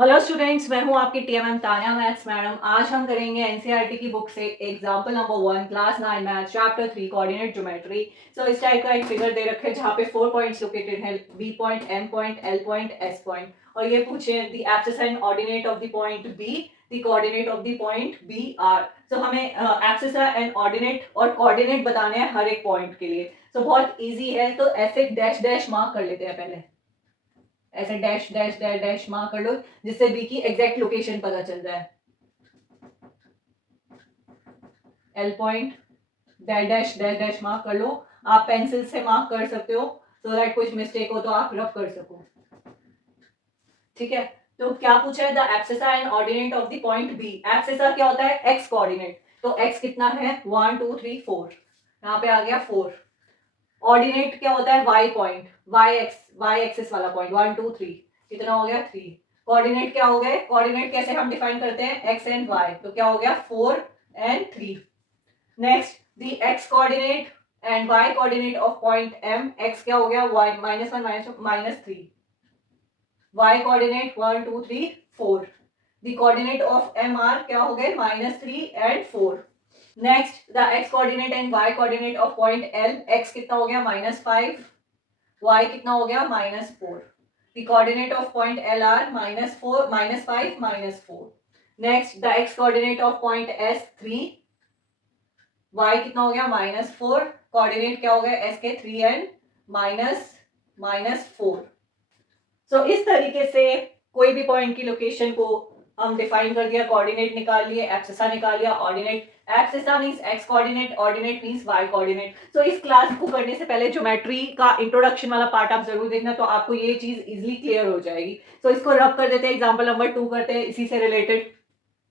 Hello students, मैं हूं आपकी टीएमएम तान्या मैथ्स मैडम। आज हम करेंगे एनसीईआरटी की बुक से example number 1 class 9 math chapter 3 coordinate geometry. So इस टाइप का एक फिगर दे रखे हैं जहां पे 4 पॉइंट्स लोकेटेड हैं, B point, M point, L point, S point. और ये पूछे the axis and ordinate of the point B, the coordinate of the point B are. So हमें एक्सिस एंड ऑर्डिनेट और कोऑर्डिनेट बताने हैं हर एक पॉइंट के लिए। सो बहुत ईजी है, तो ऐसे डैश डैश मार्क कर लेते हैं पहले। ऐसे dash dash dash dash mark कर लो जिससे बी की एग्जैक्ट लोकेशन पता चल जाए। L point dash dash dash dash mark कर लो। आप पेंसिल से मार्क कर सकते हो सो दैट कुछ मिस्टेक हो तो आप रब कर सको। ठीक है, तो क्या पूछा है, the abscissa and ordinate of the point B. Abscissa क्या होता है, एक्स कोऑर्डिनेट। तो एक्स कितना है, 1 2 3 4, यहाँ पे आ गया 4। ऑर्डिनेट क्या होता है, वाई पॉइंट, वाई एक्सिस वाला पॉइंट, 1 2 3, कितना हो गया 3। कोऑर्डिनेट क्या हो गए, कोऑर्डिनेट कैसे हम डिफाइन करते हैं, एक्स एंड वाई, तो क्या हो गया 4 and 3। Next the x coordinate and y coordinate of point M, x क्या हो गया, y -1 -3, y coordinate 1 2 3 4, the coordinate of M are क्या हो गए, -3 and 4। Next the x coordinate and y coordinate of point L, x कितना हो गया -5, y कितना हो गया -4। The coordinate of point L are -4 -5 -4। Next the x coordinate of point S 3, y कितना हो गया -4, कोऑर्डिनेट क्या हो गया एस के 3 एंड -4। सो इस तरीके से कोई भी पॉइंट की लोकेशन को हम डिफाइन कर दिया, कोऑर्डिनेट निकाल लिए, एब्सिसा निकाल लिया, ordinate, abscissa means X coordinate, ordinate means Y coordinate. So इस क्लास को करने से पहले ज्योमेट्री का इंट्रोडक्शन वाला पार्ट आप जरूर देखना, तो आपको ये चीज इजीली क्लियर हो जाएगी। सो इसको रब कर देते हैं, एग्जांपल नंबर 2 करते हैं इसी से रिलेटेड।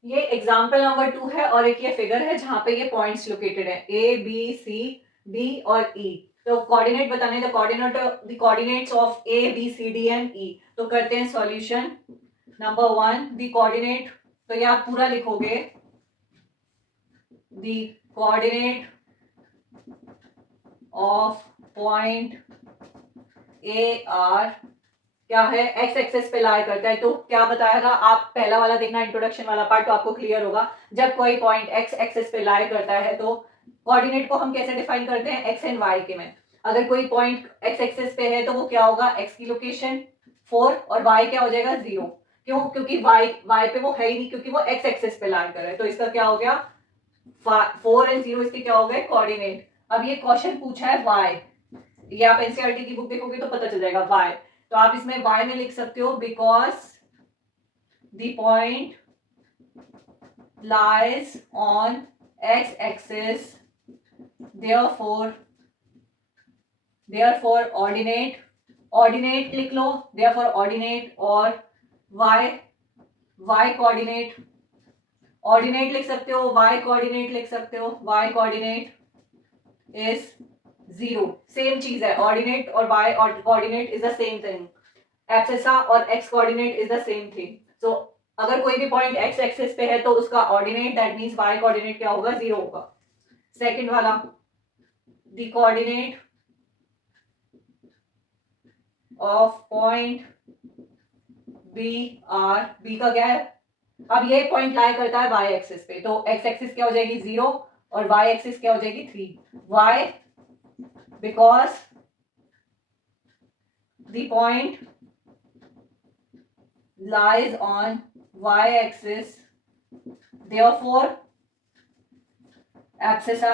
ये एग्जांपल नंबर 2 है और एक ये फिगर है जहां पे ये पॉइंट्स लोकेटेड है, ए बी सी डी और ई। तो कोऑर्डिनेट बताने, the coordinates of A B C D and E. तो करते हैं सॉल्यूशन। नंबर 1 द कोऑर्डिनेट, तो ये आप पूरा लिखोगे, the coordinate of point A R क्या है, एक्स एक्सेस पे लाई करता है। तो क्या बताया था, आप पहला वाला देखना इंट्रोडक्शन वाला पार्ट, तो आपको क्लियर होगा। जब कोई पॉइंट एक्स एक्सेस पे लाई करता है तो कोऑर्डिनेट को हम कैसे डिफाइन करते हैं, एक्स एंड वाई के में। अगर कोई पॉइंट एक्स एक्सेस पे है तो वो क्या होगा, एक्स की लोकेशन 4 और वाई क्या हो जाएगा 0। क्यों, क्योंकि वाई पे वो है ही नहीं, क्योंकि वो एक्स एक्सेस पे लाई कर रहा है। तो इसका क्या हो गया, 4 एंड 0 इसके क्या हो गए, कोऑर्डिनेट। अब ये क्वेश्चन पूछा है वाई, ये आप एनसीईआरटी की बुक देखोगे तो पता चल जाएगा वाई। तो आप इसमें वाई में लिख सकते हो, because the point lies on x axis, therefore ordinate, ordinate लिख लो, therefore ऑर्डिनेट, और वाई कोऑर्डिनेट, ऑर्डिनेट लिख सकते हो, वाई कोऑर्डिनेट लिख सकते हो, वाई कोऑर्डिनेट इज 0। सेम चीज है, ऑर्डिनेट और Y coordinate is the same thing. Abscissa और X coordinate is the same thing. So अगर कोई भी पॉइंट एक्स एक्सिस पे है तो उसका ordinate, that means Y coordinate क्या होगा, 0 होगा। सेकंड वाला, the coordinate of point B are, B का क्या है, अब ये पॉइंट लाई करता है वाई एक्सिस पे, तो एक्स एक्सिस क्या हो जाएगी 0 और वाई एक्सिस क्या हो जाएगी 3। Why because the point lies on y-axis, therefore abscissa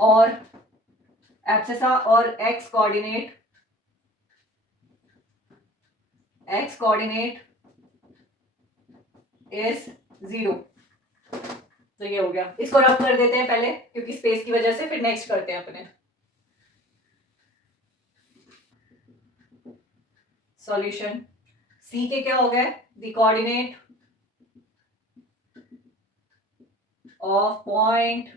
और x coordinate is 0। तो ये हो गया, इसको रब कर देते हैं पहले क्योंकि स्पेस की वजह से, फिर नेक्स्ट करते हैं अपने सॉल्यूशन। सी के क्या हो गए, the coordinate of point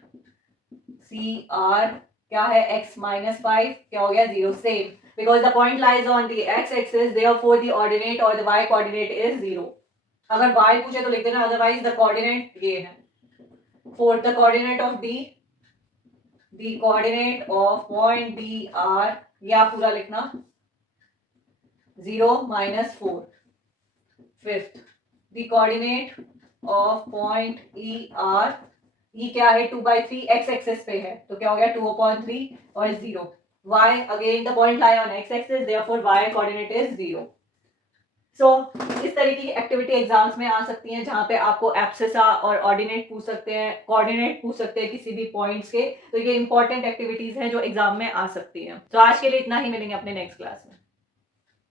C are क्या है, x -5 क्या हो गया 0। Same, because the point lies on the x axis, therefore the ordinate और द y कोऑर्डिनेट इज 0। अगर y पूछे तो लिख देना, अदरवाइज द कोऑर्डिनेट ये है। Fourth, the coordinate of d, the coordinate of point b r, ये आप पूरा लिखना, 0 -4। Fifth the coordinate of point E are, E क्या है 2/3 एक्स एक्सेस पे है तो क्या हो गया 2/3 और 0, y again the point lie on x axes therefore y coordinate is 0। So इस तरीके की एक्टिविटी एग्जाम्स में आ सकती हैं जहां पे आपको एब्सिसा और ऑर्डिनेट पूछ सकते हैं, कोऑर्डिनेट पूछ सकते हैं किसी भी पॉइंट्स के, तो ये इंपॉर्टेंट एक्टिविटीज हैं जो एग्जाम में आ सकती हैं। तो आज के लिए इतना ही, मिलेंगे अपने नेक्स्ट क्लास में।